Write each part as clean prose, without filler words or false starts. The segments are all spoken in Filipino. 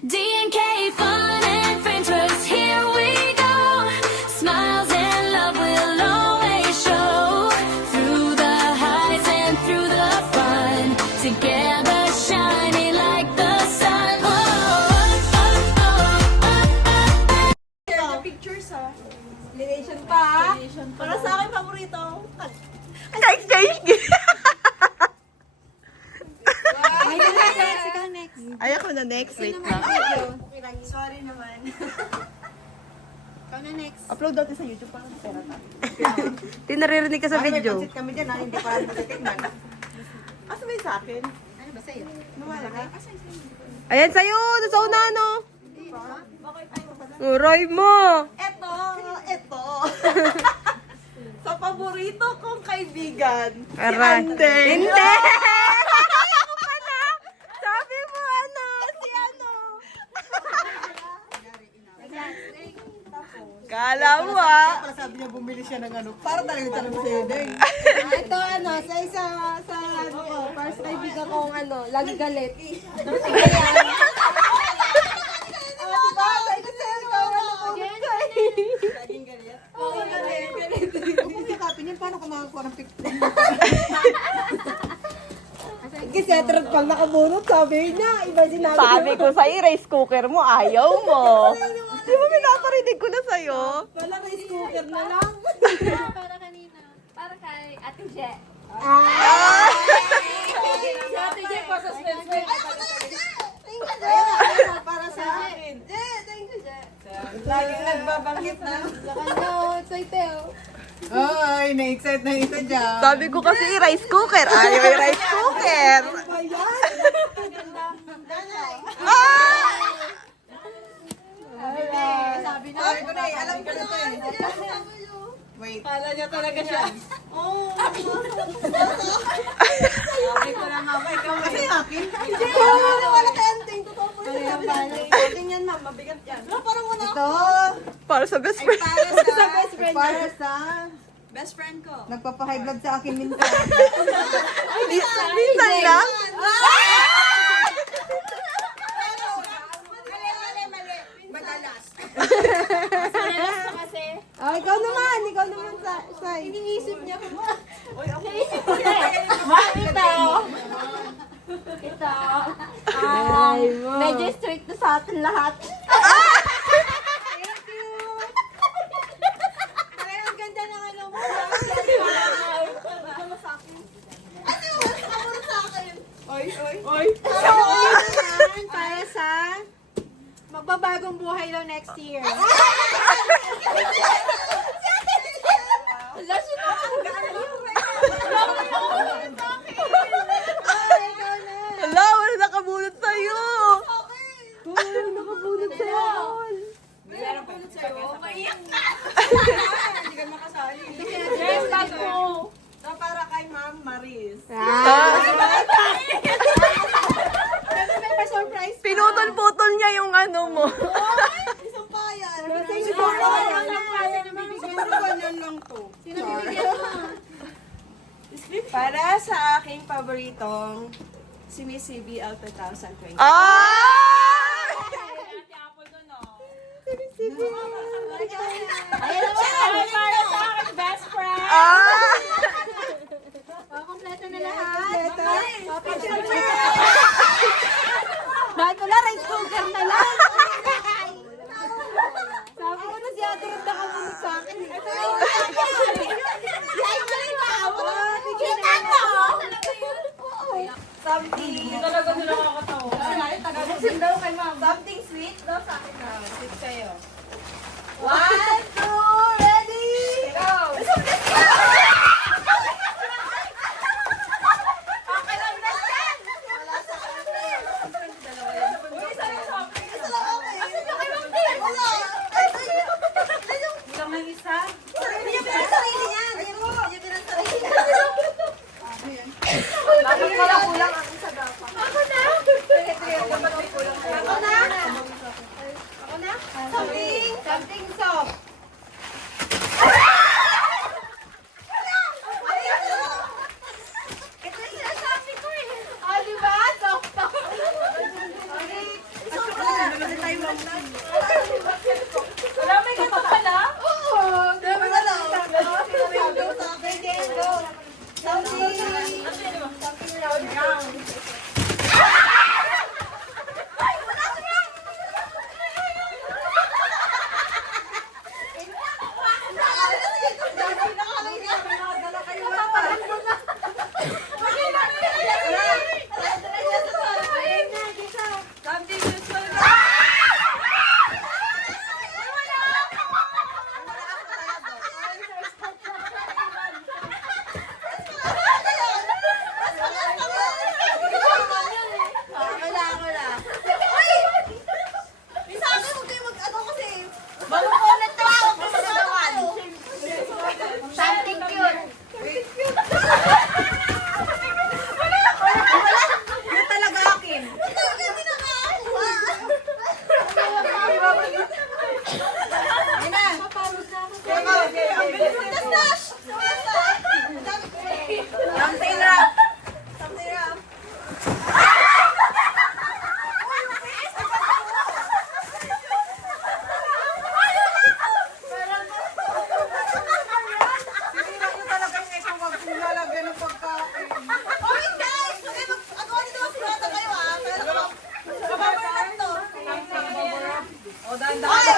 D&K Fun and Friends Works, here we go. Smiles and love will always show. Through the highs and through the fun, together shining like the sun. Pictures Relation pa. Para sa akin, paborito. Ka-exchange gift. Ay, next. Ikaw next. Ay, ako na next. Wait lang. Sorry naman. Ikaw na next. Upload natin sa YouTube para pera tayo. Di naririnig ka sa video. May kami dyan, hindi pa rin matitignan. Asa ba yung sa akin? Ano ba sa'yo? Nawala ka? Ayan sa'yo! Sa una, no? Uray mo! Eto. Sa paborito kong kaibigan, si Aray. Ande. Hindi! Ako pala! Sabi mo ano, si ano. Kala mo Para sabi niya bumili siya ng ano, para talaga tanong sa'yo din. Ito sa ano ko, first kaibigan kong ano, lagi galit. Laging galit. Oo, galit. Kung sikapin niya, paano ka makakuha ng picture? Kasi trip pang nakabunot, sabi niya, iba sinabi Sabi ko sa'yo, rice cooker mo, ayaw mo. Di ba pinaparinig ko na sa'yo? Wala rice cooker na lang. Para kanina. Para kay Ate Je. Si Ate J pa sa spend. Para sa akin. Thank you, Je. Laging nagbabanggit na. Ano, excited. Ay, na-excite na isa dyan. Sabi ko kasi rice cooker, ayaw yung rice cooker. Sabi ko na eh, alam ko na to eh. Wait. Kala niya talaga siya. Oo. Sabi ko na nga, ikaw kasi akin. Wala ka anting, totoo po yun. Akin yan, ma'am, mabigat yan. Parang wala ito. Para sa best friend. Sa best friend. Para sa Best friend ko. nagpapa-high blood sa akin minsan. Minsan lang. Madalas. Ah, ikaw naman sa iniisip niya. Ito. Ay, mo. Medyo strict na sa atin lahat. Ang ganda ng ano mo. Para sa magbabagong buhay daw next year. Hala, wala nakabulot sa'yo. Nakabunod sa'yo. Hindi ka makasali. Dress bag ko. So, para kay Ma'am Maris. Pa-surprise. Pinutol-putol niya yung ano mo. Isang payan. Siguro lang to. Para sa aking paboritong si Miss CBL 2020. Ah! Para sa akin, best friend. Ah! Kompleto na lahat. Bakit wala rice cooker na lang? Sabi ko na si Ate Ruth nakabunod sa akin. Something. Talaga sila nakakatawa. Something sweet daw sa akin na. Sweet sa'yo. 1, 2, ready? Go! Okay lang na yan! Wala sa akin. Dalawa yan. Isa lang okay. Asan yung kay Ma'am Tin? Wala. Hindi lang ng isa. Hindi niya pinasarili niya. Hindi niya pinasarili niya. Bakit pala kulang ang isa dapat? Ako na! Ako na! Something soft. Wala, may ganito pala? Oo. Sabi ko lang. Sabi ko sa akin, go. Something round. Something cute. Yan talaga akin. Something rough. O, dahan-dahan.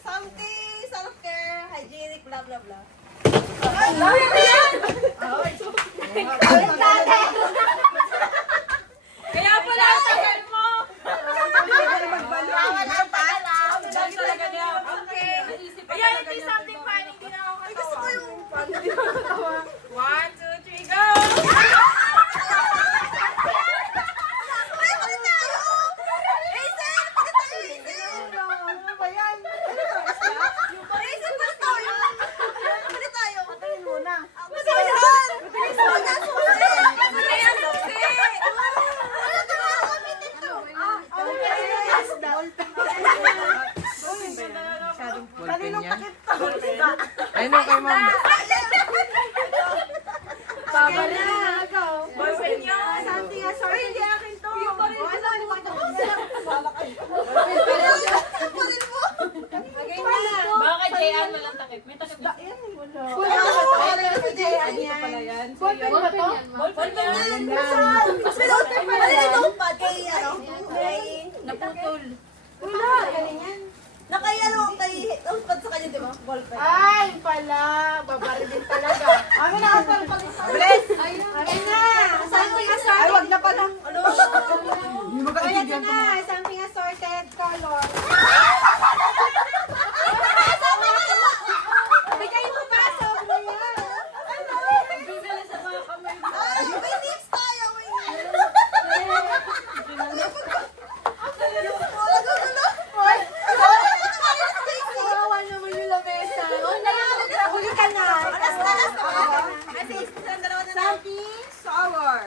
Something self-care, hygienic, blah, blah, blah. Kaya pala ang tagal mo. Wala pa. Dahil talaga niya. Okay. Kaya hindi something funny, hindi na ako katawa. Gusto ko yung funny. 1, 2, 3, go! Ay, no, kay ma'am. Boyfriend niyo. Hindi akin to. Bakit Jayan walang takip? May takip na. Ballpen yan. Naputol. Nakayalo kay notepad sa kanya, di ba? Ballpen. Ay, pala. Babarilin talaga. Amin na ako pala Bless! Amin na! Something assorted. Ay, wag na pala. Ano? Ayan na, something assorted color. Bigay mo pa, sobra yan. Ay, may tips tayo. Kawawa naman yung lamesa. Huli ka na. Something sour.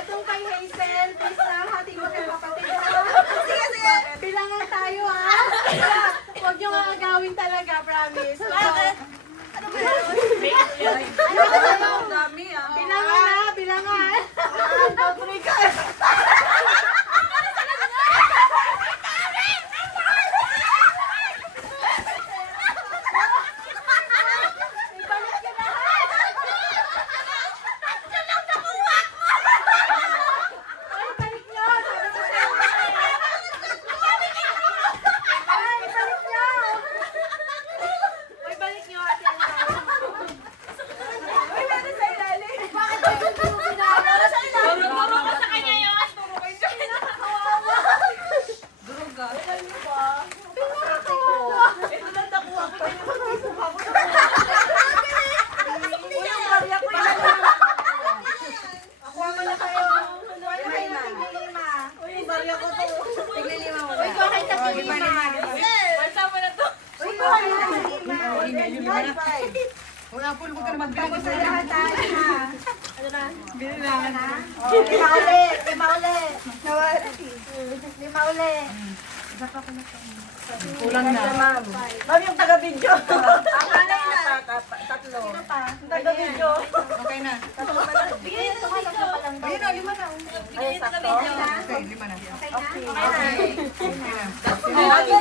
Itong kay Hazel, please na, hati mo kay kapatid. Sige, sige. Bilangan tayo, ha? Huwag niyo nga agawin talaga, promise. Bakit? Ano ba yun? Ano ba yun? Dami ah. Bilangan na, bilangan. Ay, balik niyo. Sabi ko sa'yo. Ay, balik niyo. Ay, balik niyo. Ate, ano tayo? Ay, meron sa ilalim. Bakit ba yung pinapala sa ilalim? Turo ka sa kanya yun. High five. Wala po, huwag ka na magbigay. Sa lahat tayo ha. Bilang. Lima ulit. Lima ulit. Lima ulit. Kulang na. Ma'am. Ma'am, yung taga-video. Ang alay na. Tatlo. Sino pa? Taga-video. Okay na. Bigyan ito ka lang pa lang. Ayun na, 5 na. Ayun, taga-video. Okay, 5 na. Okay na? Okay na. Okay na.